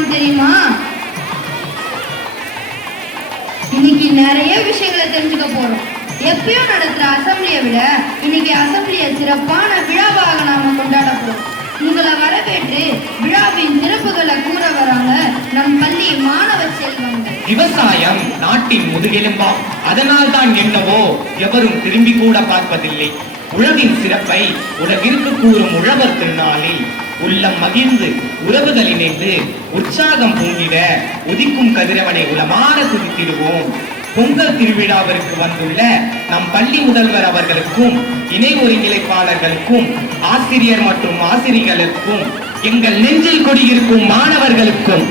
செய்வான் தெரியுமா? இன்னைக்கு நிறைய விஷயங்களை தெரிஞ்சுக்க போறோம். எப்பயும் நடத்துற அசம்பிளியை விட இன்னைக்கு அசம்பிளியை சிறப்பான விழாவாக நாம கொண்டாட போறோம். உங்களை வரவேற்று விழாவின் சிறப்புகளை கூற வராங்க நம் பள்ளி மாணவ செல்வங்கள். விவசாயம் நாட்டின் முதுகெலும்பாம். அதனால் தான் என்னவோ எவரும் திரும்பி கூட பார்ப்பதில்லை. உழவின் சிறப்பை உலகிற்கு கூறும் உழவர் திருநாளில் உள்ளம் மகிழ்ந்து உறவுகள் இணைந்து உற்சாகம் பொங்கிட உதிக்கும் கதிரவனை உளமான துதித்திடுவோம். பொங்கல் திருவிழாவிற்கு வந்துள்ள நம் பள்ளி முதல்வர் அவர்களுக்கும் இணை ஒருங்கிணைப்பாளர்களுக்கும் ஆசிரியர் மற்றும் ஆசிரியர்களுக்கும் எங்கள் நெஞ்சில் கொடியிருக்கும் மாணவர்களுக்கும்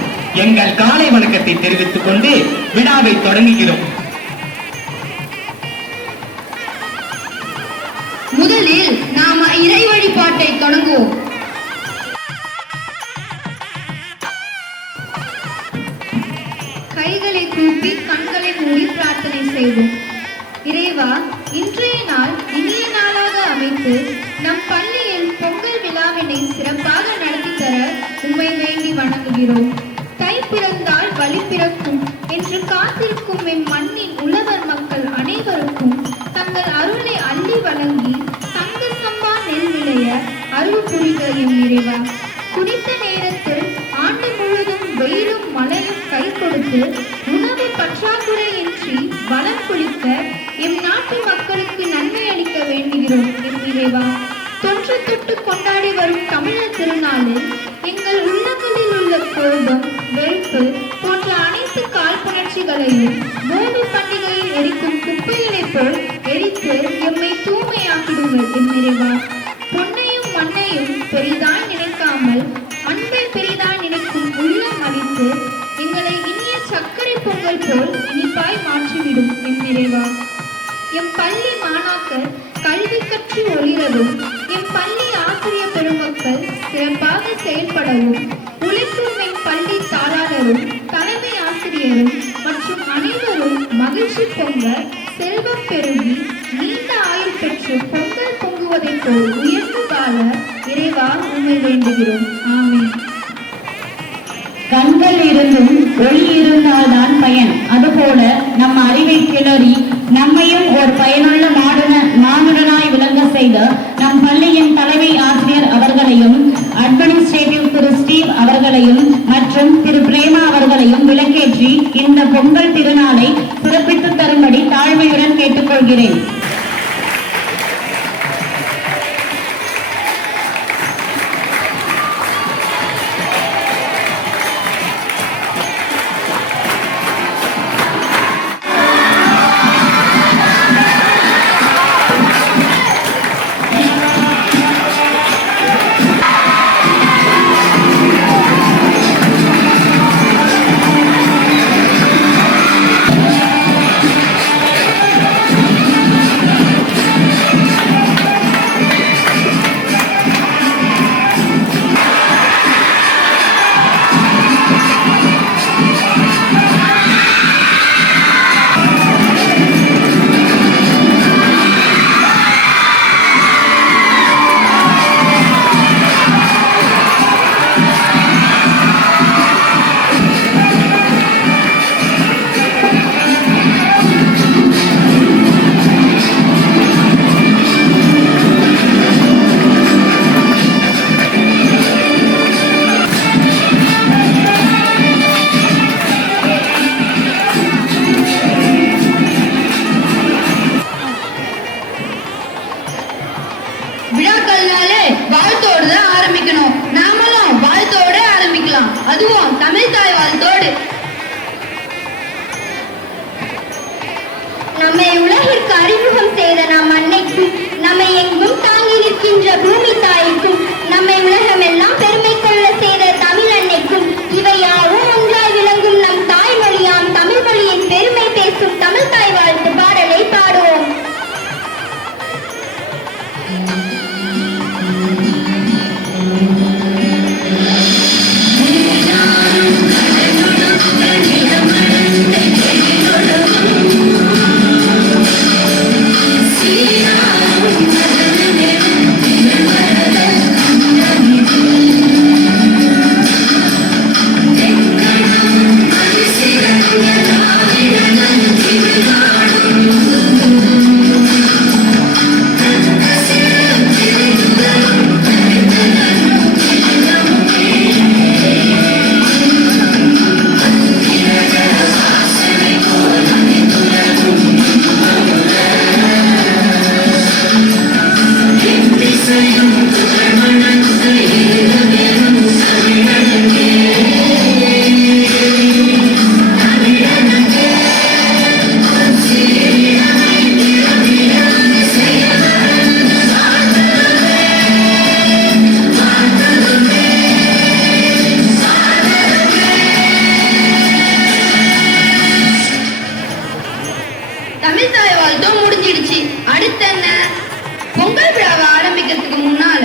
எங்கள் காலை வணக்கத்தை தெரிவித்துக் கொண்டு விழாவை தொடங்குகிறோம். முதலில் நாம இறை வழிபாட்டை தொடங்குவோம். கைகளை கூப்பி கண்களை மூடி பிரார்த்தனை செய்வோம். இறைவா, இன்றைய நாள் இனிய நாளாக அமைத்து நம் பள்ளியில் பொங்கல் விழாவினை சிறப்பாக நடத்தி தர உம்மை வேண்டி வணங்குகிறோம். தை பிறந்தால் வழி பிறக்கும் என்று காத்திருக்கும் இம்மண்ணின் உழவர் மக்கள் அனைவருக்கும் தங்கள் அருளை அள்ளி வழங்கி தங்க சம்பா நெல் விளைய அருள் புரிக எம் இறைவா. குறித்த நேரத்தில் ஆண்டு முழுவதும் வெயிலும் மழையும் கை கொடுத்து உணவு பற்றாக்குறையின்றி வளம் குளிக்க எம் நாட்டு மக்களுக்கு நன்மை அளிக்க வேண்டுகிறோம் எம் இறைவா. தொன்று தொட்டு கொண்டாடி வரும் தமிழர் திருநாளில் எங்கள் உள்ளங்களில் உள்ள கோபம், வெறுப்பு போன்ற அனைத்து காழ்ப்புணர்ச்சிகளையும் நோம்பு பண்டிகையில் எரிக்கும் குப்பைகளை போல் எரித்து எம்மை தூய்மையாக்கிடுங்கள் எம் இறைவா. பொன்னையும் மண்ணையும் பெரிதாய் நினைக்காமல் அன்பை பெரிதாய் நினைக்கும் உள்ளம் அளித்து எங்களை இனிய சர்க்கரை பொங்கல் போல் இனிப்பாய் மாற்றிவிடும் எம் இறைவா. எம் பள்ளி மாணாக்கர் கல்வி கற்று ஒளிரவும் எம் பள்ளி ஆசிரியர் பெருமக்கள் சிறப்பாக செயல்படவும் உழைக்கும் எம் பள்ளி தாளாளரும் தலைமை ஆசிரியரும் மற்றும் அனைவரும் மகிழ்ச்சி பொங்க செல்வம் பெருகி நீண்ட ஆயுள் பெற்று பொங்கல் பொங்குவதை போல் உயர்ந்து வாழ இறைவா உண்மை வேண்டுகிறோம். ஆமென். கண்கள் இருந்தும் ஒளி இருந்தால்தான் பயன். அதுபோல நம் அறிவை கிளறி நம்மையும் ஒரு பயனுள்ள மானுடனாய் விளங்க செய்த நம் பள்ளியின் தலைமை ஆசிரியர் அவர்களையும் அட்மினிஸ்ட்ரேட்டிவ் திரு ஸ்டீவ் அவர்களையும் மற்றும் திரு பிரேமா அவர்களையும் விளக்கேற்றி இந்த பொங்கல் திருநாளை சிறப்பித்து தரும்படி தாழ்மையுடன் கேட்டுக்கொள்கிறேன். விழாக்கள்னாலே வாழ்த்தோடு தான் ஆரம்பிக்கணும். நாமளும் வாழ்த்தோட ஆரம்பிக்கலாம், அதுவும் தமிழ் தாய் வாழ்த்தோடு. நம்மை உலகிற்கு அறிமுகம் செய்த நம் அன்னைக்கும் நம்மை எங்கும் தாங்கி நிற்கின்ற பூமி தாய்க்கும் நம்மை உலகமெல்லாம் பெருமை கொள்ள செய்த தமிழ் அன்னைக்கும் இவை யாவும் ஒன்றாய் விளங்கும் நம் தாய்மொழியாம் தமிழ் மொழியின் பெருமை பேசும் தமிழ் தாய் வாழ்த்து பாடலை பாடுவோம். See you. தமிழ் தாய் வாழ்த்தும் முடிஞ்சிடுச்சு. அடுத்து என்ன? பொங்கல் விழாவை ஆரம்பிக்கிறதுக்கு முன்னால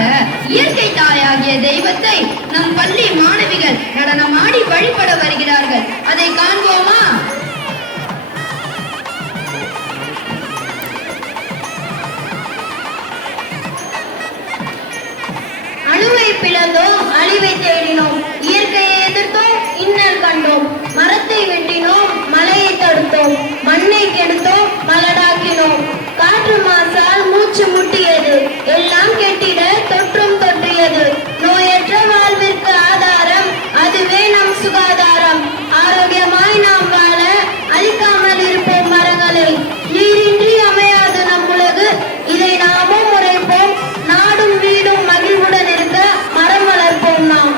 இயற்கை தாயாகிய தெய்வத்தை நம் பள்ளி மாணவிகள் நடனமாடி வழிபட வருகிறார்கள். அதை காண்போமா? அணுவை பிளந்தோம், அழிவை தேடினோம், இயற்கையை எதிர்த்தோம், இன்னல் கண்டோம், மரத்தை வெட்டினோம், மலையை தடுத்தோம், மண்ணை கெடுத்தோம், மலடாக்கினோம், காற்று மாசால் மூச்சு முட்டியது, எல்லாம் கெட்டிட தொற்றும் தொற்றியது, நோயற்ற வாழ்விற்கு ஆதாரம் அதுவே நம் சுகாதாரம். ஆரோக்கியமாய் நாம் வாழ அழிக்காமல் இருப்போம் மரங்களை. நீரின்றி அமையாது நம் உலகு, இதை நாமும் உரைப்போம். நாடும் வீடும் மகிழ்வுடன் இருக்க மரம் வளர்ப்போம் நாம்.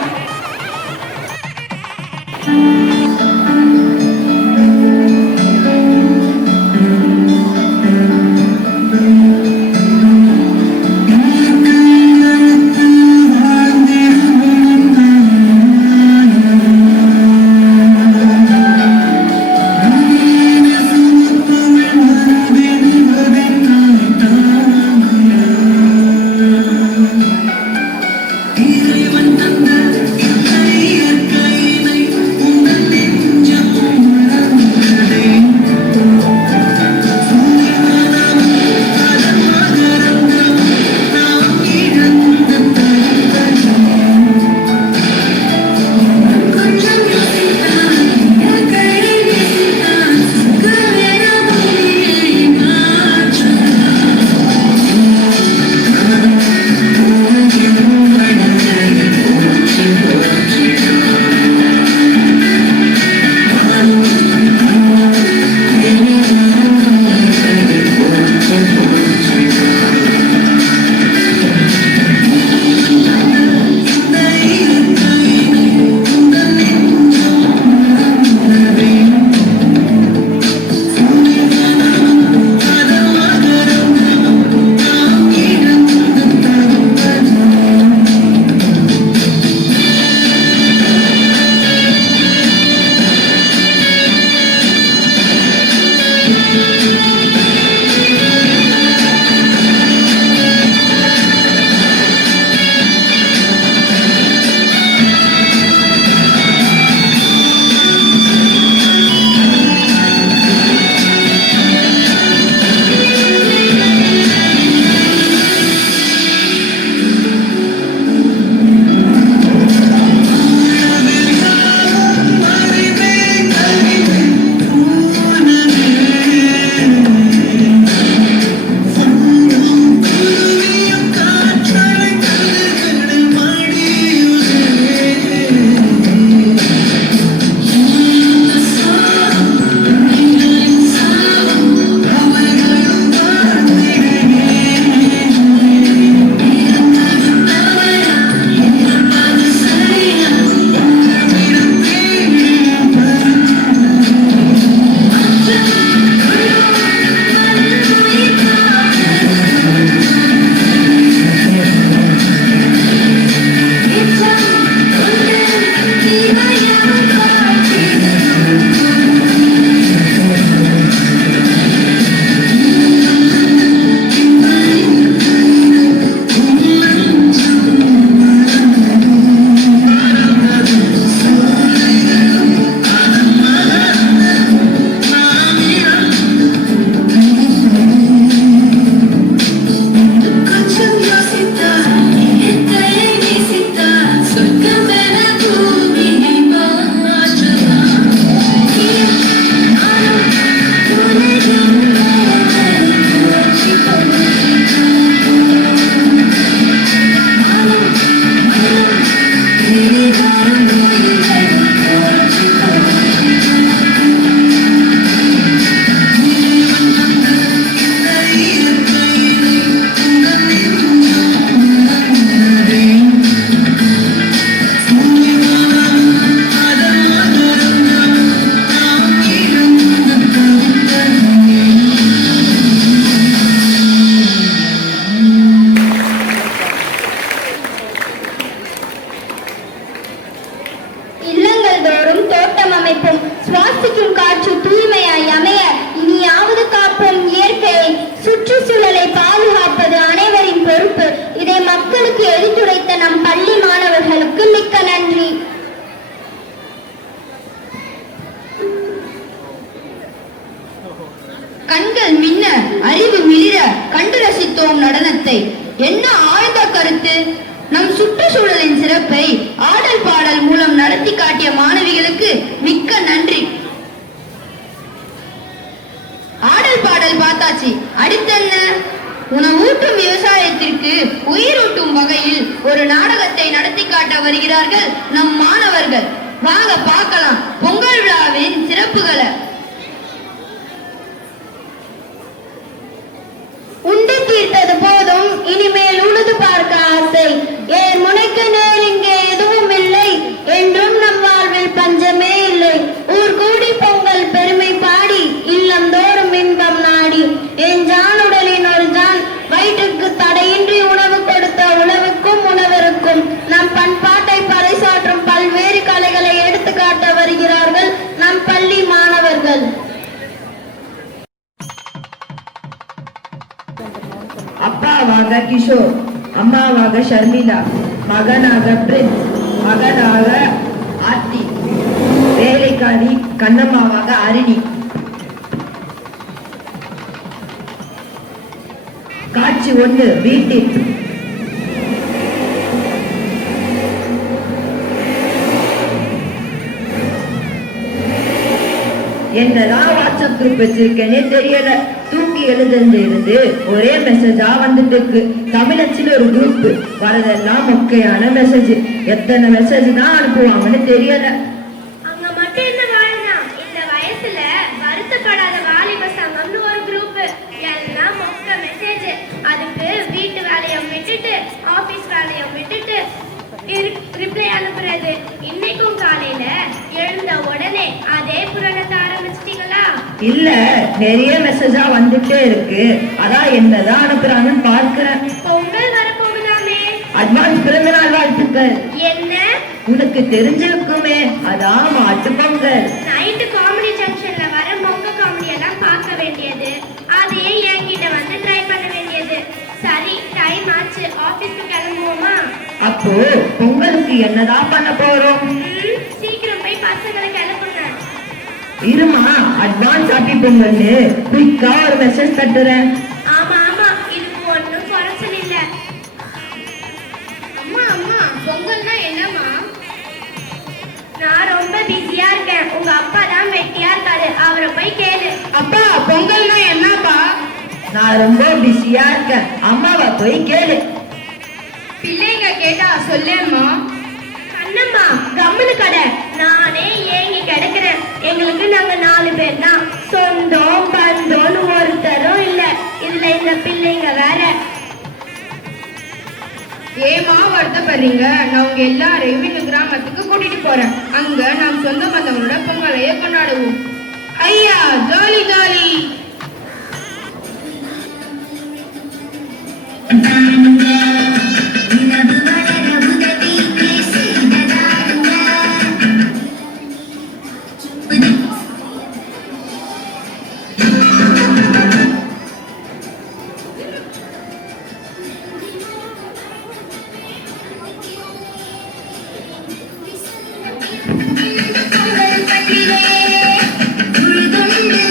கண்கள் மின்ன, அறிவு மிளிர கண்டு ரசித்தோம் நடனத்தை. என்ன ஆழ்ந்த கருத்து! நம் சுற்றுச்சூழலின் சிறப்பை ஆடல் பாடல் மூலம் நடத்தி காட்டிய மாணவிகளுக்கு மிக்க நன்றி. ஆடல் பாடல் பார்த்தாச்சு, அடுத்தென்ன? உணவூட்டும் விவசாயத்திற்கு உயிரூட்டும் வகையில் ஒரு நாடகத்தை நடத்தி காட்ட வருகிறார்கள் நம் மாணவர்கள். வாங்க பார்க்கலாம் பொங்கல் விழாவின் சிறப்புகளை. உண்டு தீர்த்தது போதும், இனிமேல் உழுது பார்க்க ஆசை. ஏன் முனைக்கு நேர் இங்கே எதுவும் இல்லை, என்றும் நம் வாழ்வில் பஞ்சமே இல்லை. ஊர் கூடி பொங்கல் பெருமை பாடி, இல்லம் தோறும் இன்பம் நாடி. என் ஜானுடலின் ஒரு ஜான், வயிற்றுக்கு தடையின்றி உணவு கொடுத்த உணவுக்கும் உணவருக்கும் நம் பண்பாட்டை பறைசாற்றும் பல்வேறு கலைகளை எடுத்து காட்ட வருகிறார்கள் நம் பள்ளி மாணவர்கள். அப்பாவாக கிஷோர், அம்மாவாக ஷர்மிளா, மகனாக பிரின்ஸ், மகனாக ஆர்த்தி, வேலைக்காரி கண்ணம்மாவாக அருணி. காட்சி 1, வீட்டில். என்னதான் வாட்ஸ்அப் குரூப் வச்சிருக்கேனே தெரியல. தூக்கி எழுதுல இருந்து ஒரே மெசேஜா வந்துட்டு இருக்கு. தமிழச்சில ஒரு குரூப், வரதெல்லாம் மொக்கையான மெசேஜ். எத்தனை மெசேஜ் தான் அனுப்புவாங்கன்னு தெரியல. அங்க மட்டும் என்ன வாழ்னா, இந்த வயசுல வருத்தப்படாத வாலிப சங்கம்னு ஒரு குரூப், எல்லாம் மொக்க மெசேஜ். அதுக்கு வீட்டு வேலையை விட்டுட்டு ஆபீஸ் வேலையை விட்டுட்டு ரிப்ளை அனுப்புறது. இன்னைக்கும் காலையில எழுந்த உடனே அதே புராணத்தை ஆரம்பிச்சிட்டீங்களா? இல்ல, நிறைய மெசேஜா வந்துட்டே இருக்கு. அதான் என்னதான் அனுப்புறாங்கன்னு பார்க்கிறேன். பொங்கல் வரப்போகுதாமே, அட்வான்ஸ் பிறந்த நாள் வாழ்த்துக்கள். என்ன உனக்கு தெரிஞ்சிருக்குமே, அதான் மாட்டு பொங்கல். நைட்டு காமெடி ஜங்ஷன்ல வர மொக்க காமெடி எல்லாம் பார்க்க வேண்டியது, அதையே என்கிட்ட வந்து ட்ரை பண்ண வேண்டியது. சரி, டைம் ஆச்சு, ஆபீஸ்க்கு கிளம்புவோமா? அப்போ பொங்கலுக்கு என்னதான் பண்ண போறோம்? சீக்கிரம் போய் பசங்களை கிளப்புங்க. இருமா, அட்வான்ஸ் ஹாப்பி பொங்கல்னு குயிக்கா ஒரு மெசேஜ் தட்டுறேன். ஆமா ஆமா, இதுக்கு ஒண்ணும் குறைச்சல் இல்ல. அம்மா அம்மா, பொங்கல்னா என்னம்மா? நான் ரொம்ப பிஸியா இருக்கேன், உங்க அப்பா தான் வெட்டியா இருக்காரு, அவரை போய் கேளு. அப்பா, பொங்கல்னா என்னப்பா? நான் ரொம்ப பிஸியா இருக்கேன், அம்மாவை போய் கேளு. பிள்ளைங்க கேட்டா சொல்லேம்மா. கண்ணம்மா கம்முனு கடை, நானே ஏங்கி கிடக்குறேன். எங்களுக்கு நாங்க 4 பேர் தான், சொந்தம் பந்தம்னு ஒருத்தரும் இல்ல. இதுல இந்த பிள்ளைங்க வேற. ஏமா வருத்தப்படுறீங்க? நான் உங்க எல்லாரையும் எங்க கிராமத்துக்கு கூட்டிட்டு போறேன். அங்க நாம் சொந்த பந்தங்களோட பொங்கலையே கொண்டாடுவோம். ஐயா, ஜாலி ஜாலி. உழுதுண்டு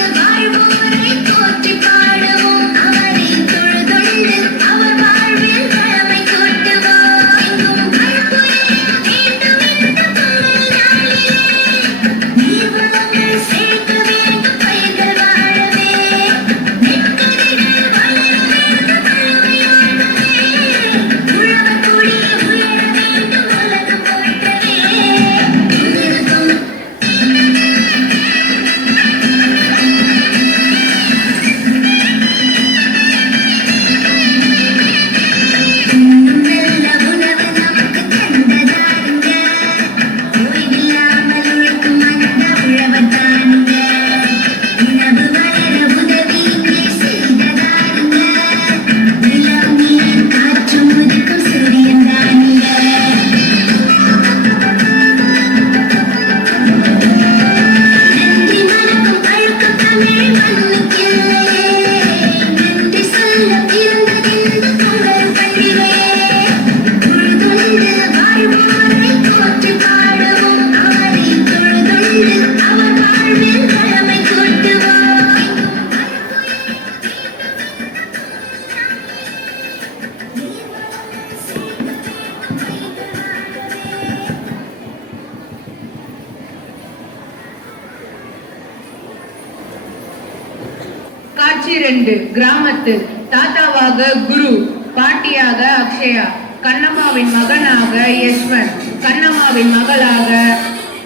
காட்சி 2. கிராமத்தில் தாத்தாவாக குரு, பாட்டியாக அக்ஷயா, கண்ணம்மாவின் மகனாக யஷ்வந்த், கண்ணம்மாவின் மகளாக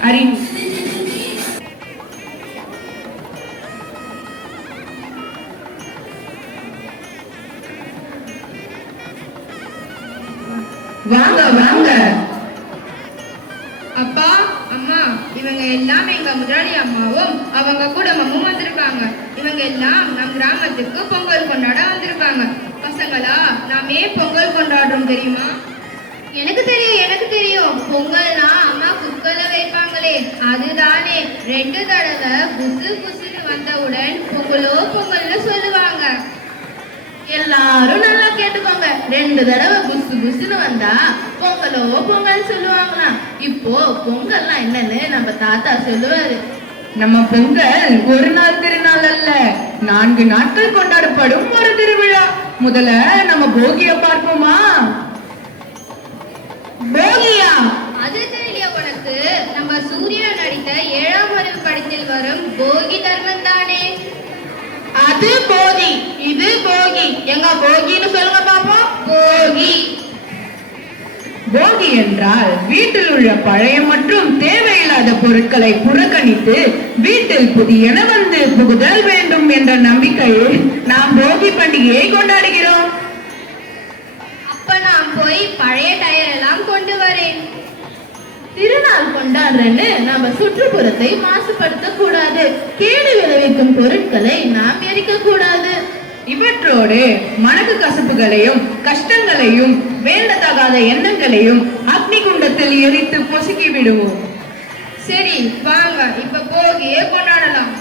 அரின். வாங்க வாங்க. அப்பா அம்மா, இவங்க எல்லாம் எங்க முதலாளி அம்மாவும் அவங்க குடும்பமும் வந்திருக்காங்க. இவங்க எல்லாம் நம் கிராமத்துக்கு பொங்கல் கொண்டாட வந்திருக்காங்க. பசங்களா, நாம ஏன் பொங்கல் கொண்டாடுறோம் தெரியுமா? எனக்கு தெரியும். பொங்கல்னா அம்மா குக்கர்ல வைப்பாங்களே, அதுதானே. 2 தடவை புசு புசுன்னு வந்தவுடன் பொங்கலோ பொங்கல்னு சொல்லுவாங்க. எல்லாரும் நல்லா கேட்டுக்கோங்க. 2 தடவை புசு புசுன்னு வந்தா பொங்கலோ பொங்கல் சொல்லுவாங்களாம். இப்போ பொங்கல்லாம் என்னன்னு நம்ம தாத்தா சொல்லுவாரு. நம்ம பொங்கல் ஒரு நாள் திருநாள் அல்ல, 4 நாட்கள் கொண்டாடப்படும் ஒரு திருவிழா. முதல்ல நம்ம போகிய பார்ப்போமா? போகியா? அது தெரியல உனக்கு? நம்ம சூர்யா நடித்த 7ஆம் அறிவு படத்தில் வரும் போகி தர்மம் தானே. அது போகி, இது போகி. எங்க போகின்னு சொல்லுங்க பாப்போம். போகி. போகி என்றால் வீட்டில் உள்ள பழைய மற்றும் தேவையில்லாத பொருட்களை புறக்கணித்து வீட்டில் புதியன வந்து புகுதல் வேண்டும் என்ற நம்பிக்கையில் நாம் போகி பண்டிகையை கொண்டாடுகிறோம். அப்ப நான் போய் பழைய டயர் எல்லாம் கொண்டு வரேன். திருநாள் கொண்டாடுறேன்னு நம்ம சுற்றுப்புறத்தை மாசுபடுத்த கூடாது. கேடு விளைவிக்கும் பொருட்களை நாம் எரிக்க கூடாது. இவற்றோடு மனது கசப்புகளையும் கஷ்டங்களையும் வேண்டத்தகாத எண்ணங்களையும் அக்னி குண்டத்தில் எரித்து பொசுக்கி விடுவோம். சரி வாங்க, இப்ப போகியே கொண்டாடலாம்.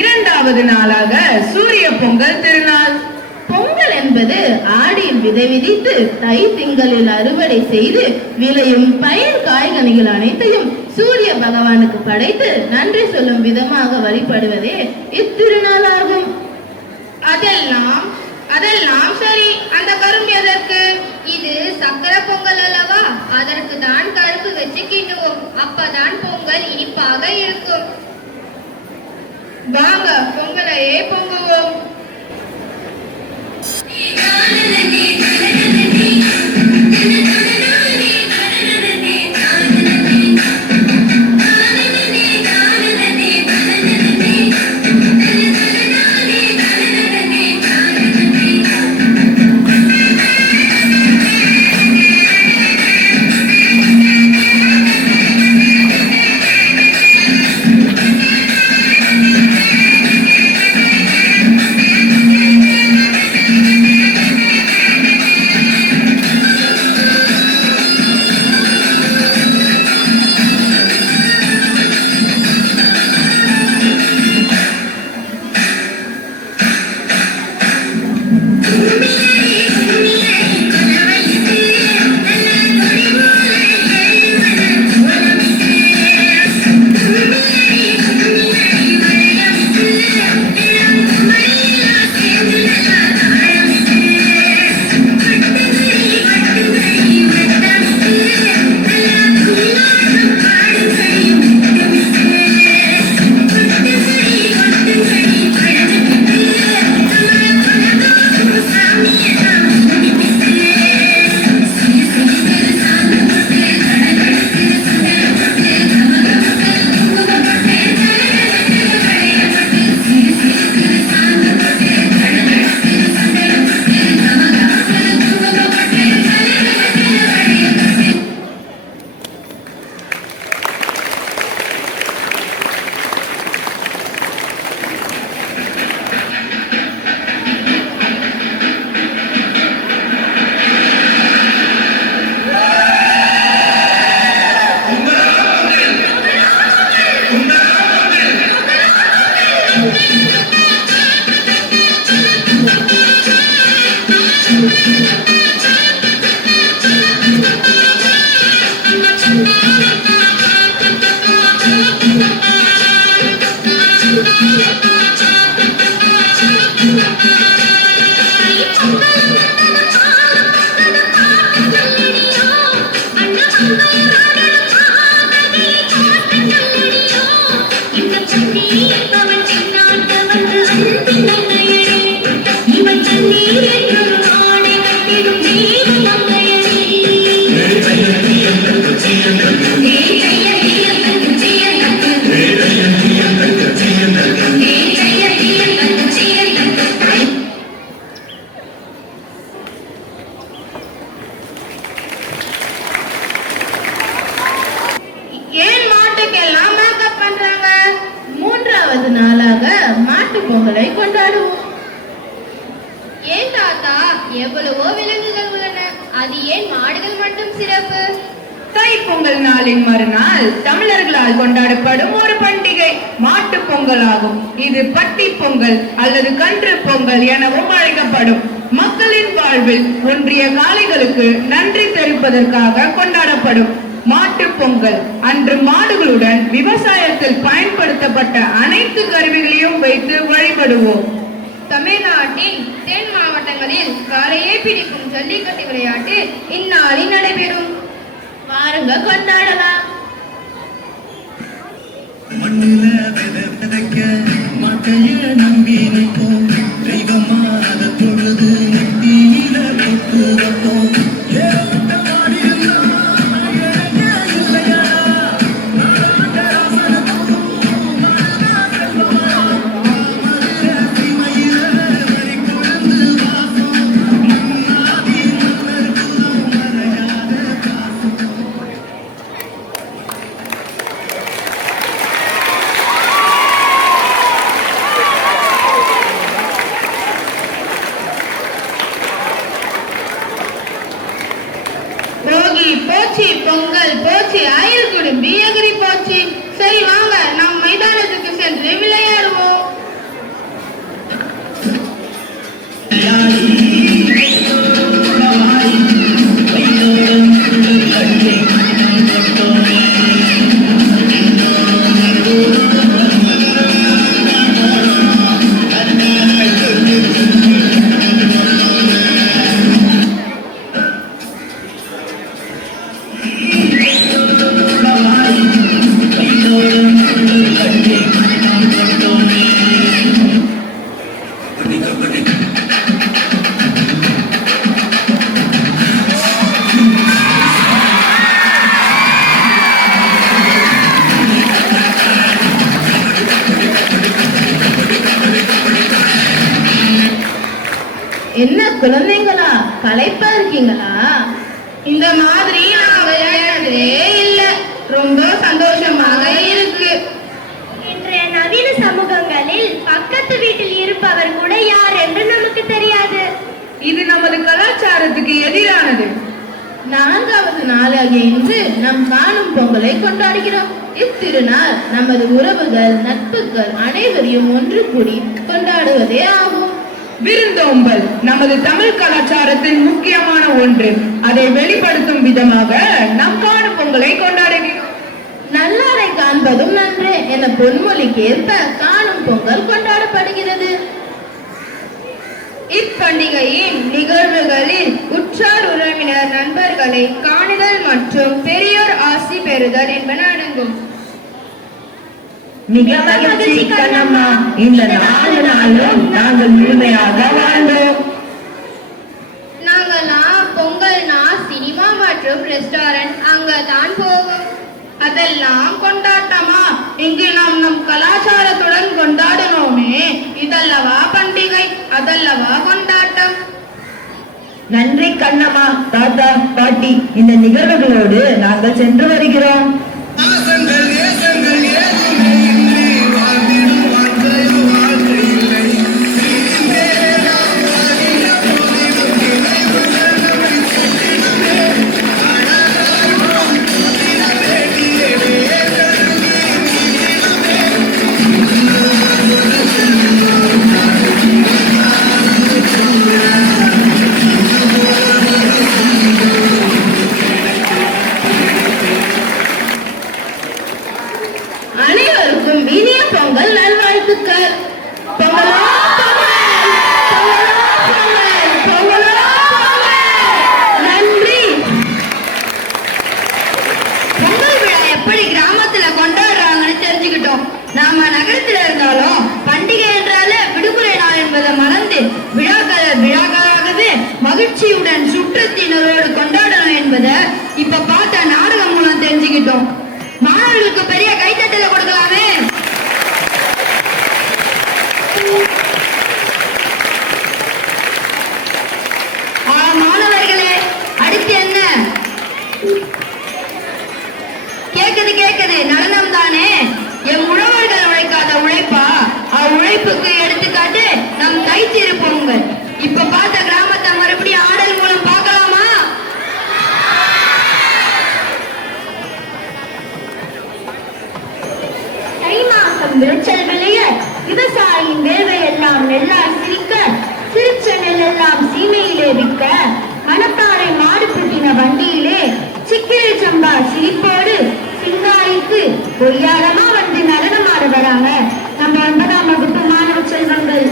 இரண்டாவது நாளாக சூரிய பொங்கல் திருநாள். பொங்கல் என்பது ஆடியில் விதை விதித்து தை திங்களில் அறுவடை செய்து விளையும் பயிர் காய்கனிகள் அனைத்தையும் சூரிய பகவானுக்கு படைத்து நன்றி சொல்லும் விதமாக வழிபடுவதே இத்திருநாளாகும். அதெல்லாம் சரி, அந்த கரும்பு எதற்கு? இது சக்கரை பொங்கல் அல்லவா? அதற்கு தான் கரும்பு வச்சு கிண்டுவோம். அப்பதான் பொங்கல் இனிப்பாக இருக்கும். வாங்க, பொங்கலையே பொங்குவோம். ஏன் மாட்டுக்கெல்லாம் மேக்கப் பண்றாங்க? 3வது நாளாக மாட்டு பொங்கலை கொண்டாடுவோம். ஏன் தாத்தா, எவ்வளவோ விலங்குகள் உள்ளன, அது ஏன் மாடுகள் மட்டும் சிறப்பு? தைப்பொங்கல் நாளின் மறுநாள் தமிழர்களால் கொண்டாடப்படும் ஒரு பண்டிகை மாட்டு பொங்கல் ஆகும். இது பட்டி பொங்கல் அல்லது கன்று பொங்கல் எனவும் அழைக்கப்படும். மக்களின் வாழ்வில் ஒன்றிய காளைகளுக்கு நன்றி தெரிவிப்பதற்காக கொண்டாடப்படும் மாட்டு பொங்கல் அன்று மாடுகளுடன் விவசாயத்தில் பயன்படுத்தப்பட்ட அனைத்து கருவிகளையும் வைத்து வழிபடுவோம். தமிழ்நாட்டின் தென் மாவட்டங்களில் காளையை பிடிக்கும் ஜல்லிக்கட்டு விளையாட்டு இந்நாளில் நடைபெறும். வாருங்க கொண்டாடலாம். மண்ணில விதைக்க மாட்டைய நம்பி நிற்போம். தெய்வமாத பொழுது நெத்தியில பொட்டு வைப்போம். போகி போச்சு, பொங்கல் போச்சு, ஆயுள் குடும்பி எகிரி போச்சு. சரி வாங்க, நாம் மைதானத்துக்கு சென்று விளையாடுவோம். என்ன குழந்தைங்களா, களைப்பா இருக்கீங்களா? இந்த மாதிரி நாங்க விளையாடுறதே இல்ல. ரொம்ப சந்தோஷமாக இருக்கு. இன்றைய நவீன சமூகங்களில் பக்கத்து வீட்டில் இருப்பவர் கூட யார் என்று நமக்கு தெரியாது. இது நமது கலாச்சாரத்துக்கு எதிரானது. 4வது நாளாகிய இன்று நாம் காணும் பொங்கலை கொண்டாடுகிறோம். இத்திருநாள் நமது உறவுகள், நட்புகள் அனைவரையும் ஒன்று கூடி கொண்டாடுவதே ஆகும். விருந்தோம்பல் நமது தமிழ் கலாச்சாரத்தின் முக்கியமான ஒன்று. அதை வெளிப்படுத்தும் விதமாக நம் காணும் பொங்கலை கொண்டாடுகிறோம். நல்லாரை காண்பதும் நன்று என பொன்மொழிக்கு ஏற்ப காணும் பொங்கல் கொண்டாடப்படுகிறது. இப்பண்டிகையின் நிகழ்வுகளில் உற்றார் உறவினர் நண்பர்களை காணுதல் மற்றும் பெரியோர் ஆசி பெறுதல் என்பன அடங்கும். மிக மகிழ்ச்சி கண்ணம்மா. இந்த 4 நாளும் நாங்கள் முழுமையாக வாழ்ந்தோம். நாங்கெல்லாம் பொங்கல்னா சினிமா மற்றும் ரெஸ்டாரண்ட் அங்கதான் போவோம். அதெல்லாம் கொண்டாட்டமா? இங்கு நாம் நம் கலாச்சாரத்துடன் கொண்டாடணுமே. இதல்லவா பண்டிகை, அதல்லவா கொண்டாட்டம். நன்றி கண்ணம்மா, தாத்தா, பாட்டி. இந்த நிகழ்வுகளோடு நாங்கள் சென்று வருகிறோம். ஆசங்கள் ஏசங்கள் ஏதுமே இன்றி வாழ்ந்திடும் வாழ்க்கையோ வாழ்க்கை இல்லை. அனைவருக்கும் இனிய பொங்கல் நல்வாழ்த்துக்கள். பொங்கலோ பொங்கல், பொங்கலோ பொங்கல். நன்றி. பொங்கல் விழா எப்படி கிராமத்துல கொண்டாடுறாங்கன்னு தெரிஞ்சுக்கிட்டோம். நாம நகரத்துல இருந்தாலும் பண்டிகை என்றாலே விடுமுறை நாள் என்பதை மறந்து விழாக்களாகவே மகிழ்ச்சியுடன் சுற்றத்தினரோடு கொண்டாடணும் என்பதை இப்ப பார்த்த நாடகம் மூலம் தெரிஞ்சுக்கிட்டோம். மாணவர்களுக்கு பெரிய கைத்தட்டல கொடுக்கலாமே. மாணவர்களே, அடுத்து என்ன கேக்குது நடனம் தானே. எம் உழவர்கள் உழைக்காத உழைப்பா? உழைப்புக்கு எடுத்துக்காட்டு நம் தைத்திரு பொங்கல். இப்ப பார்த்த கிராமத்தை மறுபடியும் ஆடல் மூலம் பார்க்கலாமா? தை மாசம் விளைச்சல் விளைய, விவசாயியின் வேர்வை எல்லாம் நெல்லாய் சிரிக்க, சிரிச்ச நெல் எல்லாம் சீமையிலே விற்க, மணப்பாறை மாடு பூட்டின வண்டியிலே சிக்கிரி சம்பா சிரிப்போடு சிங்காரிக்கு பொய்யாரமா வந்து நடனமாட வராங்க நம்ம 9ஆம் வகுப்பு மாணவ செல்வங்கள்.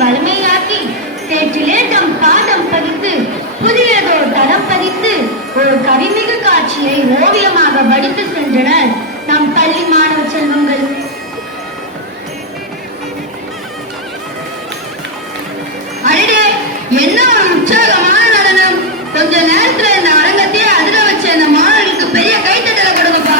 வலிமையாக்கி சேற்றிலே தம் பாதம் பதித்து புதியதோர் தடம் பதித்து ஒரு கவிமிகு காட்சியை ஓவியமாக வடித்து சென்றனர் நம் பள்ளி மாணவ செல்வங்கள். அடடே, என்ன ஒரு உற்சாகமான நடனம்! கொஞ்ச நேரத்துல இந்த அரங்கத்தையே அதிர வச்ச இந்த மாணவர்களுக்கு பெரிய கைத்தட்டலை கொடுங்கப்பா.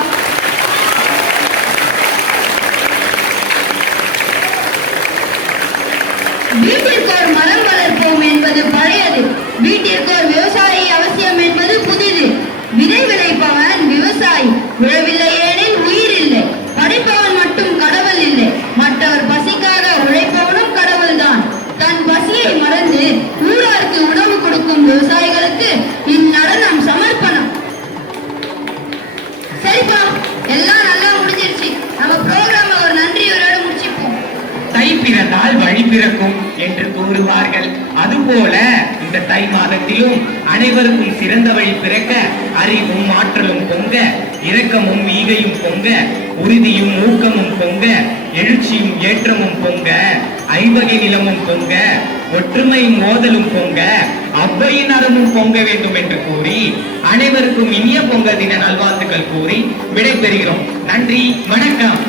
வீட்டிற்கு ஒரு மரம் வளர்ப்போம் என்பது பழையது, வீட்டிற்கு ஒரு விவசாயி அவசியம் என்பது புதிது. விதை விளைப்பவன் விவசாயி, உழவில்லை ஏனில் உயிர் இல்லை. படிப்பவன் மட்டும் கடவுள் இல்லை, மற்றவர் பசிக்காக உழைப்பவனும் கடவுள்தான். தன் பசியை மறந்து ஊராருக்கு உணவு கொடுக்கும் விவசாயிகளுக்கு இந்நடனம் சமர்ப்பணம். சரிப்பா, எல்லாம் நல்லா முடிஞ்சிருச்சு. நம்ம ப்ரோக்ராம ஒரு நன்றியோட முடிச்சுப்போம். தை பிறந்தால் வழி பிறக்கும் என்று கூறுவார்கள். அதுபோல இந்த தை மாதத்திலும் அனைவருக்கும் சிறந்த வழி பிறக்க அறிவும் ஆற்றலும் பொங்க, இரக்கமும் ஈகையும் பொங்க, உறுதியும் ஊக்கமும் பொங்க, எழுச்சியும் ஏற்றமும் பொங்க, ஐவகை நிலமும் பொங்க, ஒற்றுமையும் மோதலும் பொங்க, அவ்வையின் அறமும் பொங்க வேண்டும் என்று கூறி அனைவருக்கும் இனிய பொங்கல் தின நல்வாழ்த்துக்கள் கூறி விடைபெறுகிறோம். நன்றி, வணக்கம்.